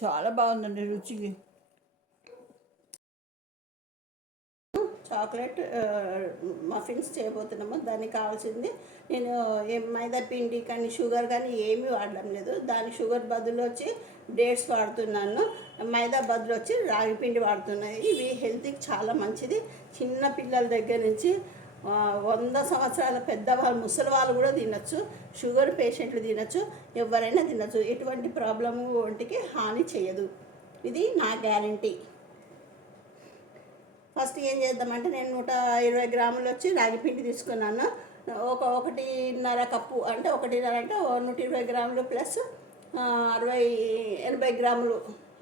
చాలా బాగుందండి రుచికి. చాక్లెట్ మఫిన్స్ చేయబోతున్నాము. దానికి కావాల్సింది నేను మైదా పిండి కానీ షుగర్ కానీ ఏమీ వాడడం లేదు. దానికి షుగర్ బదులు వచ్చి డేట్స్ వాడుతున్నాను, మైదా బదులు వచ్చి రాగి పిండి వాడుతున్నాయి. ఇవి హెల్త్కి చాలా మంచిది. చిన్న పిల్లల దగ్గర నుంచి 100 సంవత్సరాల పెద్దవాళ్ళు, ముసలి వాళ్ళు కూడా తినచ్చు, షుగర్ పేషెంట్లు తినచ్చు, ఎవరైనా తినచ్చు. ఎటువంటి ప్రాబ్లము ఒంటికి హాని చేయదు. ఇది నా గ్యారంటీ. ఫస్ట్ ఏం చేద్దామంటే నేను 120 గ్రాములు వచ్చి రాగి పిండి తీసుకున్నాను. 1.5 కప్పు అంటే 1.5 అంటే 120 గ్రాములు ప్లస్ 80 గ్రాములు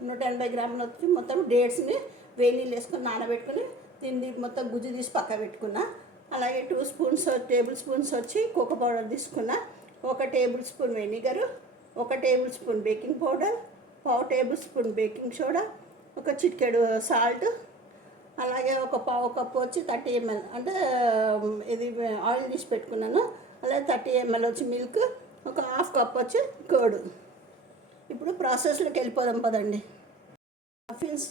180 గ్రాములు వచ్చి మొత్తం డేట్స్ని వేడి నీళ్ళు వేసుకొని నానబెట్టుకుని దీన్ని మొత్తం గుజ్జు తీసి పక్క పెట్టుకున్నా. అలాగే 2 టేబుల్ స్పూన్స్ వచ్చి కోకో పౌడర్ తీసుకున్నా. 1 table spoon vinegar, 1 table spoon baking powder, 1/2 table spoon baking soda, 1 చిటికెడు సాల్ట్, అలాగే 1/4 కప్పు వచ్చి 30 ml అంటే ఇది ఆయిల్ తీసి పెట్టుకున్నాను. అలాగే 30 ml వచ్చి మిల్క్, 1/2 కప్ వచ్చి కర్డ్. ఇప్పుడు ప్రాసెస్లోకి వెళ్ళిపోదాం పదండి. మఫిన్స్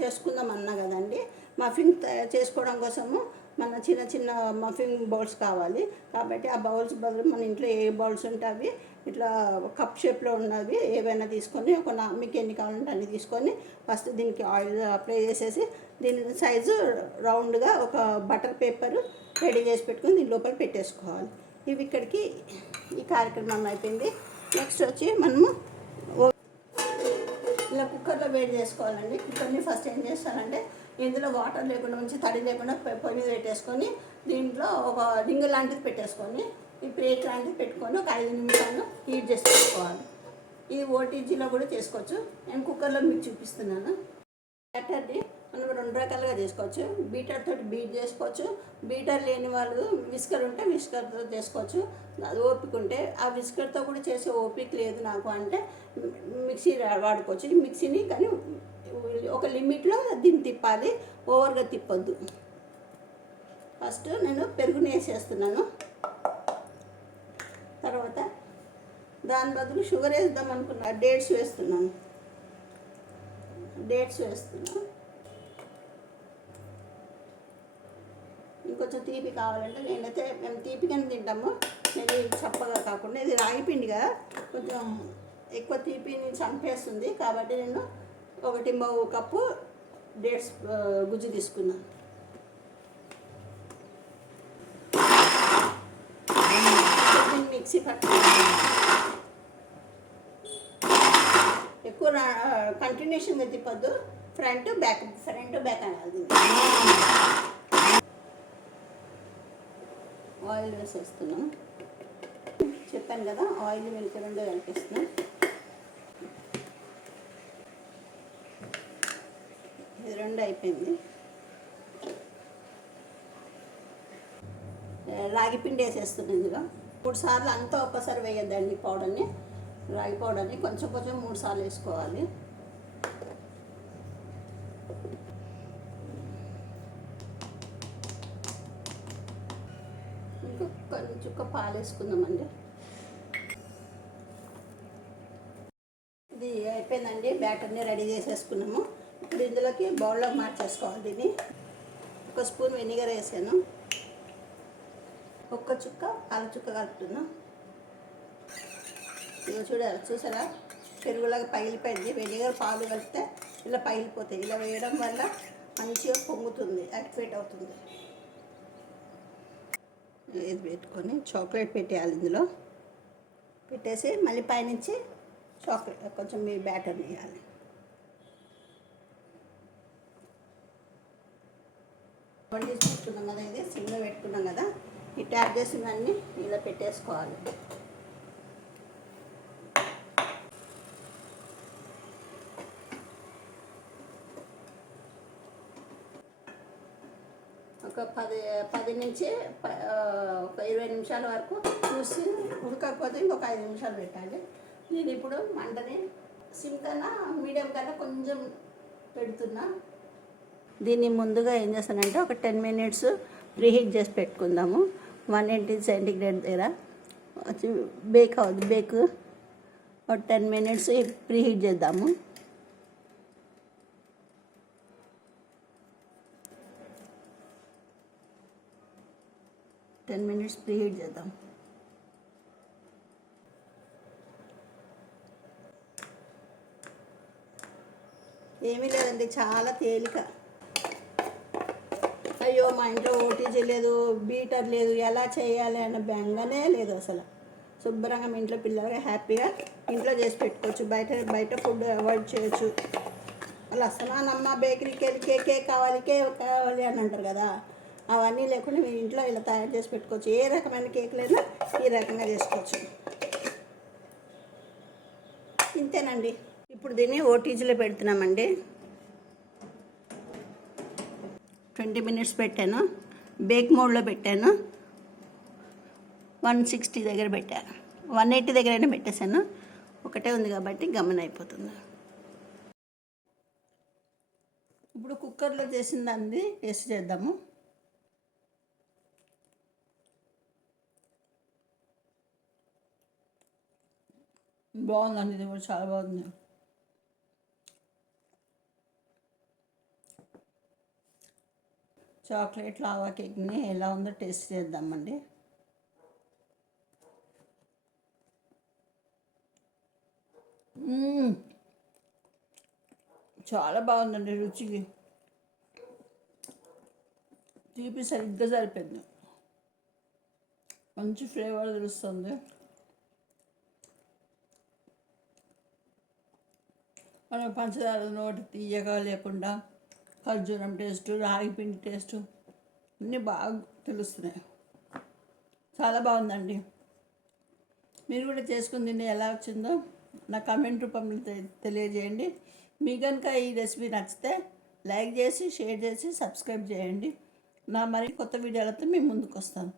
చేసుకుందాం అన్నా కదండి. మఫిన్ చేసుకోవడం కోసము మన చిన్న చిన్న మఫిన్ బౌల్స్ కావాలి. కాబట్టి ఆ బౌల్స్ బదులు మన ఇంట్లో ఏ బౌల్స్ ఉంటే అవి ఇట్లా కప్ షేప్లో ఉన్నవి ఏవైనా తీసుకొని మీకు ఎన్ని కావాలంటే అన్ని తీసుకొని ఫస్ట్ దీనికి ఆయిల్ అప్లై చేసేసి దీని సైజు రౌండ్గా ఒక బటర్ పేపర్ రెడీ చేసి పెట్టుకొని దీని లోపల పెట్టేసుకోవాలి. ఇవి ఇక్కడికి ఈ కార్యక్రమం అయిపోయింది. నెక్స్ట్ వచ్చి మనము ఇలా కుక్కర్లో వేడి చేసుకోవాలండి. కుక్కర్ని ఫస్ట్ ఏం చేస్తానంటే ఇందులో వాటర్ లేకుండా ఉంచి తడి లేకుండా పొయ్యి మీద పెట్టేసుకొని దీంట్లో ఒక రింగు లాంటిది పెట్టేసుకొని ఈ ప్లేట్ లాంటిది పెట్టుకొని ఒక 5 నిమిషాలు హీట్ చేసి పెట్టుకోవాలి. ఇది ఓటీజీలో కూడా చేసుకోవచ్చు. నేను కుక్కర్లో మీకు చూపిస్తున్నాను. బ్యాటర్ని మనం 2 రకాలుగా చేసుకోవచ్చు. బీటర్ తోటి బీట్ చేసుకోవచ్చు. బీటర్ లేని వాళ్ళు విస్కర్ ఉంటే విస్కర్తో చేసుకోవచ్చు. అది ఓపిక ఉంటే ఆ విస్కర్తో కూడా చేసే ఓపిక లేదు నాకు అంటే మిక్సీ వాడుకోవచ్చు. ఈ మిక్సీని కానీ ఒక లిమిట్లో దీన్ని తిప్పాలి, ఓవర్గా తిప్పొద్దు. ఫస్ట్ నేను పెరుగుని వేసేస్తున్నాను. తర్వాత దాని బదులు షుగర్ వేద్దాం అనుకున్నా, డేట్స్ వేస్తున్నాను. ఇంకొంచెం తీపి కావాలంటే మేము తీపిగానే తింటాము. నేను చప్పగా కాకుండా ఇది రాగి పిండిగా కొంచెం ఎక్కువ తీపిని చంపేస్తుంది కాబట్టి నేను 1.5 కప్పు డేట్స్ గుజ్జు తీసుకున్నాను. మిక్సీ పట్టుకున్నాను. ఎక్కువ కంటిన్యూషన్గా తిప్పొద్దు, ఫ్రంట్ బ్యాక్ అనాలి. ఆయిల్ వేసేస్తున్నాం. చెప్పాను కదా ఆయిల్ మిల్క్ 2 కలిపిస్తున్నాం. ఇది 2 అయిపోయింది. రాగి పిండి వేసేస్తున్నాం. ఇందులో 3 సార్లు అంతా ఒక్కసారి వేయద్దండి. పౌడర్ని, రాగి పౌడర్ని కొంచెం 3 సార్లు వేసుకోవాలి. కొంచెం పాలు వేసుకుందామండి. ఇది అయిపోయిందండి. బ్యాటర్ని రెడీ చేసేసుకున్నాము. ఇప్పుడు ఇందులోకి బౌల్లో మార్చేసుకోవాలి. దీన్ని 1 స్పూన్ వెనిగర్ వేసాను, 1 చుక్క పాల చుక్క కలుపుతున్నాం. ఇక చూసారా పెరుగులాగా పగిలిపోయింది. వెనిగర్ పాలు కలిపితే ఇలా పగిలిపోతాయి. ఇలా వేయడం వల్ల మంచిగా పొంగుతుంది, యాక్టివేట్ అవుతుంది. ఇది పెట్టుకొని చాక్లెట్ పెట్టేయాలి. ఇందులో పెట్టేసి మళ్ళీ పైనుంచి చాక్లెట్ కొంచెం మీ బ్యాటర్ వేయాలి. వండి పెట్టుకున్నాం కదా, ఇది సిమ్లో పెట్టుకున్నాం కదా, ఈ ట్యాప్ చేసినవన్నీ ఇలా పెట్టేసుకోవాలి. ఒక 10 నుంచి ఒక 20 నిమిషాల వరకు చూసి ఉడకపోతే ఇంకొక 5 నిమిషాలు పెట్టాలి. నేను ఇప్పుడు మంటని సిమ్ కన్నా మీడియం కన్నా కొంచెం పెడుతున్నా. దీన్ని ముందుగా ఏం చేస్తానంటే ఒక 10 మినిట్స్ ప్రీహీట్ చేసి పెట్టుకుందాము. 180 సెంటీగ్రేడ్ దగ్గర బేక్ ఒక 10 మినిట్స్ ప్రీ హీట్ చేద్దాము. ప్రీ హీట్ చేద్దాం. ఏమీ లేదండి, చాలా తేలిక. అయ్యో మా ఇంట్లో ఓటీజీ లేదు, బీటర్ లేదు, ఎలా చేయాలి అన్న బెంగనే లేదు అసలు. శుభ్రంగా మీ ఇంట్లో పిల్లలుగా హ్యాపీగా ఇంట్లో చేసి పెట్టుకోవచ్చు. బయట ఫుడ్ అవాయిడ్ చేయొచ్చు. అలా అస్తమానమ్మ బేకరీకి వెళ్ళి కేక్ కావాలి అని అంటారు కదా, అవన్నీ లేకుండా మీరు ఇంట్లో ఇలా తయారు చేసి పెట్టుకోవచ్చు. ఏ రకమైన కేకులైనా ఈ రకంగా చేసుకోవచ్చు. ఇంతేనండి. ఇప్పుడు దీన్ని ఓటీజీలో పెడుతున్నామండి. 20 మినిట్స్ పెట్టాను. బేక్ మోడ్లో పెట్టాను. 160 దగ్గర పెట్టాను. 180 దగ్గరైనా పెట్టేశాను. ఒకటే ఉంది కాబట్టి గమన అయిపోతుంది. ఇప్పుడు కుక్కర్లో చేసిన దాన్ని టేస్ట్ చేద్దాము. బాగుందండి, ఇది కూడా చాలా బాగుంది. చాక్లెట్ లావా కేక్ని ఎలా ఉందో టేస్ట్ చేద్దామండి. చాలా బాగుందండి, రుచికి తీపి సరిగ్గా సరిపోయింది. మంచి ఫ్లేవర్ తెలుస్తుంది. మనం పంచదార నోటి తీయగా లేకుండా ఖర్జూరం టేస్ట్, రాగి పిండి టేస్ట్ అన్నీ బాగా తెలుస్తున్నాయి. చాలా బాగుందండి. మీరు కూడా చేసుకుని తిని ఎలా వచ్చిందో నా కామెంట్ రూపంలో తెలియజేయండి. మీకు కనుక ఈ రెసిపీ నచ్చితే లైక్ చేసి, షేర్ చేసి, సబ్స్క్రైబ్ చేయండి. నా మరి కొత్త వీడియోలతో మీ ముందుకు వస్తాను.